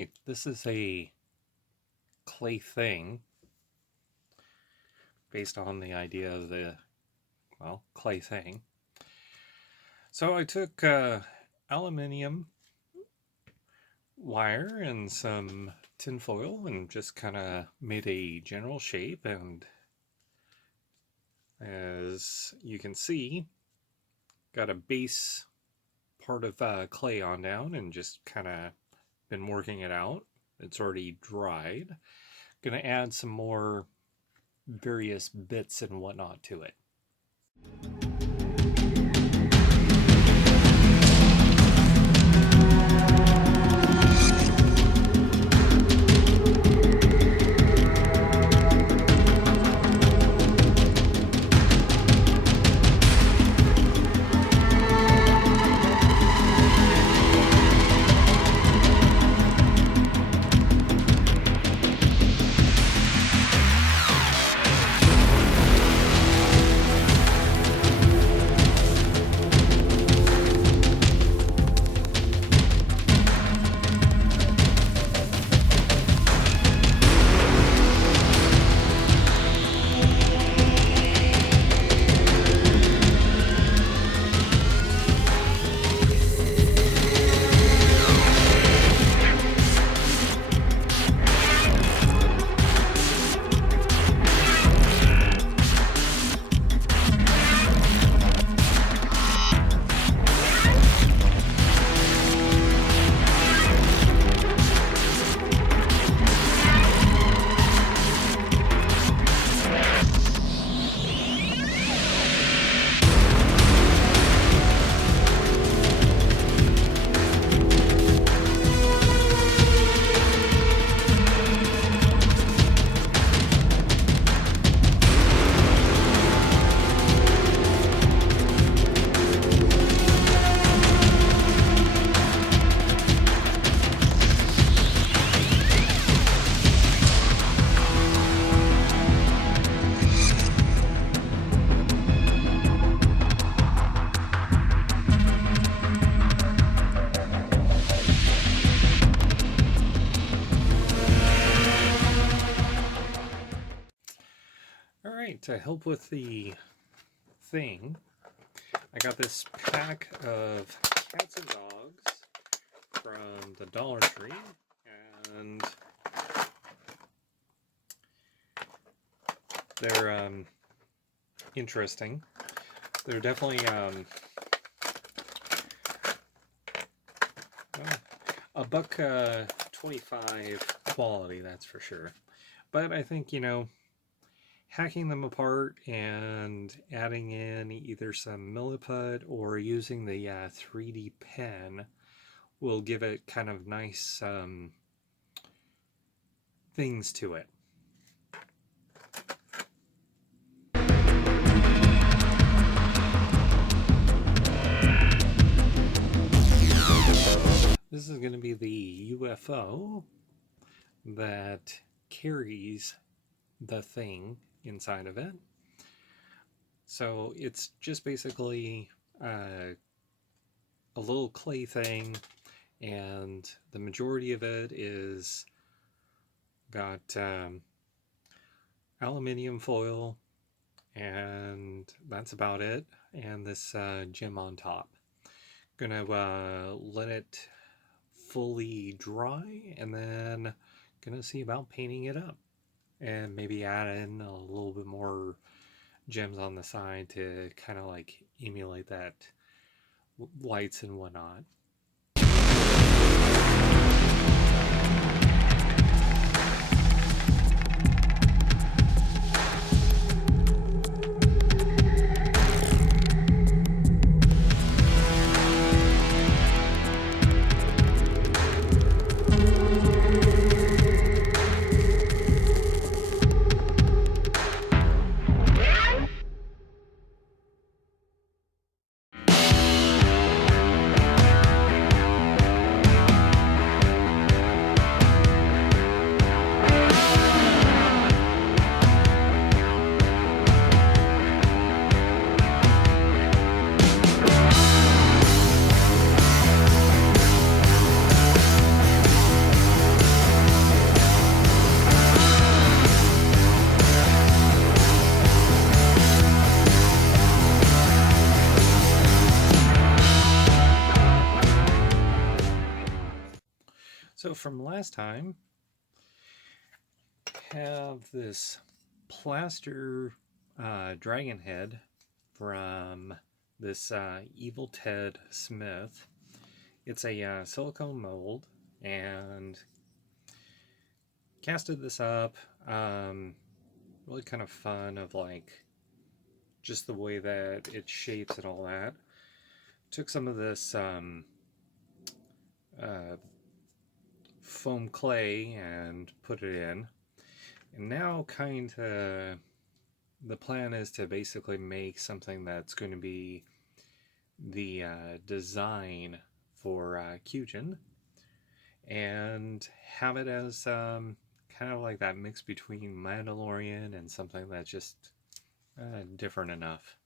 Alright, this is a clay thing based on the idea of the, clay thing. So I took aluminium wire and some tin foil and just kind of made a general shape, and as you can see, got a base part of clay on down and just kind of been working it out. It's already dried. Gonna add some more various bits and whatnot to it. Alright, to help with the thing, I got this pack of cats and dogs from the Dollar Tree, and they're interesting. They're definitely $1.25 quality, that's for sure. But I think, hacking them apart and adding in either some milliput or using the 3D pen will give it kind of nice things to it. This is going to be the UFO that carries the thing inside of it. So it's just basically a little clay thing, and the majority of it is got aluminium foil, and that's about it, and this gem on top. Gonna let it fully dry, and then gonna see about painting it up and maybe add in a little bit more gems on the side to kind of like emulate that lights and whatnot. from last time, have this plaster dragon head from this Evil Ted Smith. It's a silicone mold, and casted this up. Really kind of fun of like just the way that it shapes and all that. Took some of this foam clay and put it in, and now kind of the plan is to basically make something that's going to be the design for Qujin, and have it as kind of like that mix between Mandalorian and something that's just different enough.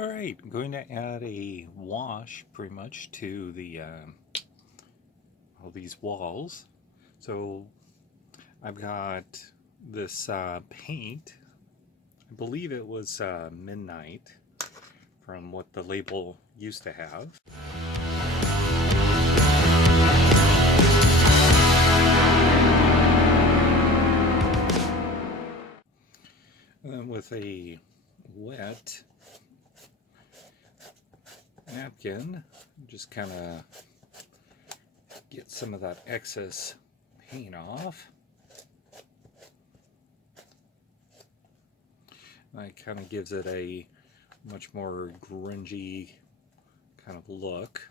Alright, I'm going to add a wash pretty much to the all these walls. So I've got this paint. I believe it was Midnight from what the label used to have. And then with a wet napkin, just kind of get some of that excess paint off. That kind of gives it a much more grungy kind of look.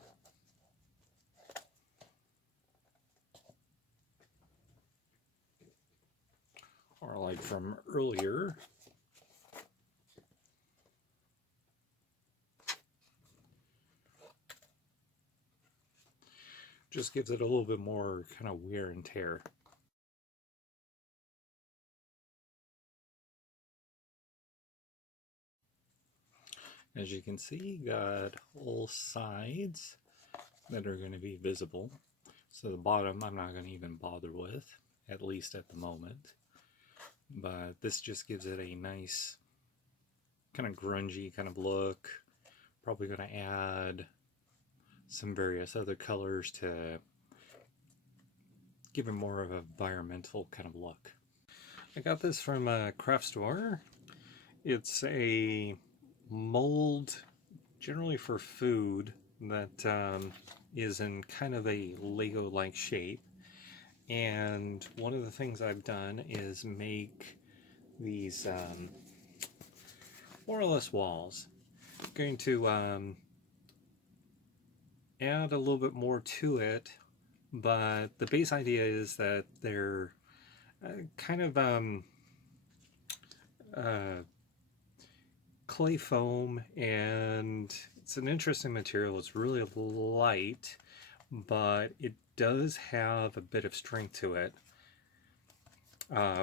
Or like from earlier. Just gives it a little bit more kind of wear and tear. As you can see, got all sides that are going to be visible. So the bottom I'm not going to even bother with, at least at the moment. But this just gives it a nice kind of grungy kind of look. Probably going to add some various other colors to give it more of an environmental kind of look. I got this from a craft store. It's a mold generally for food that is in kind of a Lego-like shape. And one of the things I've done is make these more or less walls. I'm going to add a little bit more to it, but the base idea is that they're kind of clay foam, and it's an interesting material. It's really light, but it does have a bit of strength to it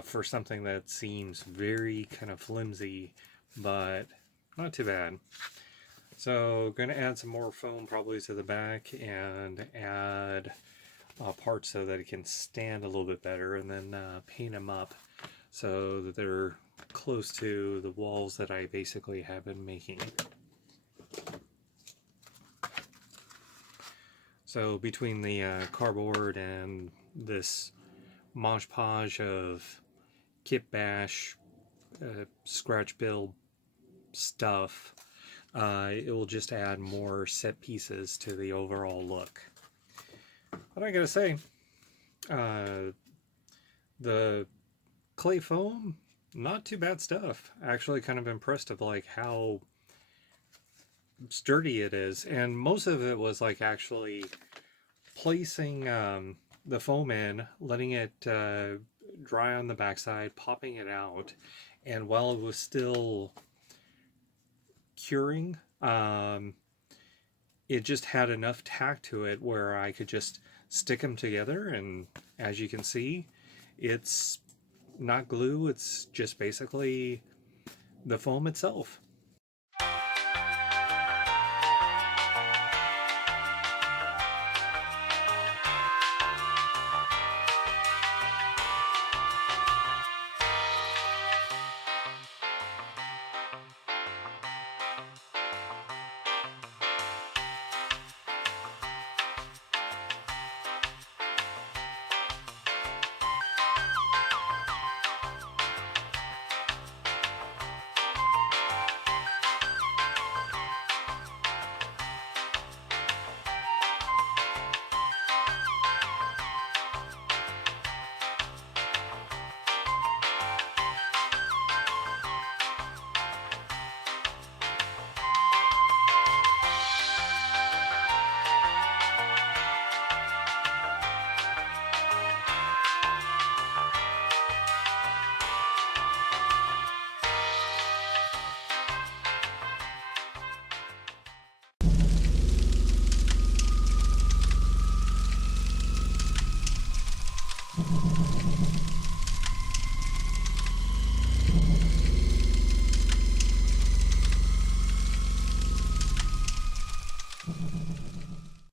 for something that seems very kind of flimsy, but not too bad. So going to add some more foam probably to the back and add parts so that it can stand a little bit better, and then paint them up so that they're close to the walls that I basically have been making. So between the cardboard and this Mosh Podge of Kit Bash scratch build stuff, it will just add more set pieces to the overall look. But I gotta say, the clay foam, not too bad stuff. Actually kind of impressed of like how sturdy it is, and most of it was like actually placing the foam in, letting it dry on the backside, popping it out, and while it was still curing, it just had enough tack to it where I could just stick them together, and as you can see, it's not glue, it's just basically the foam itself.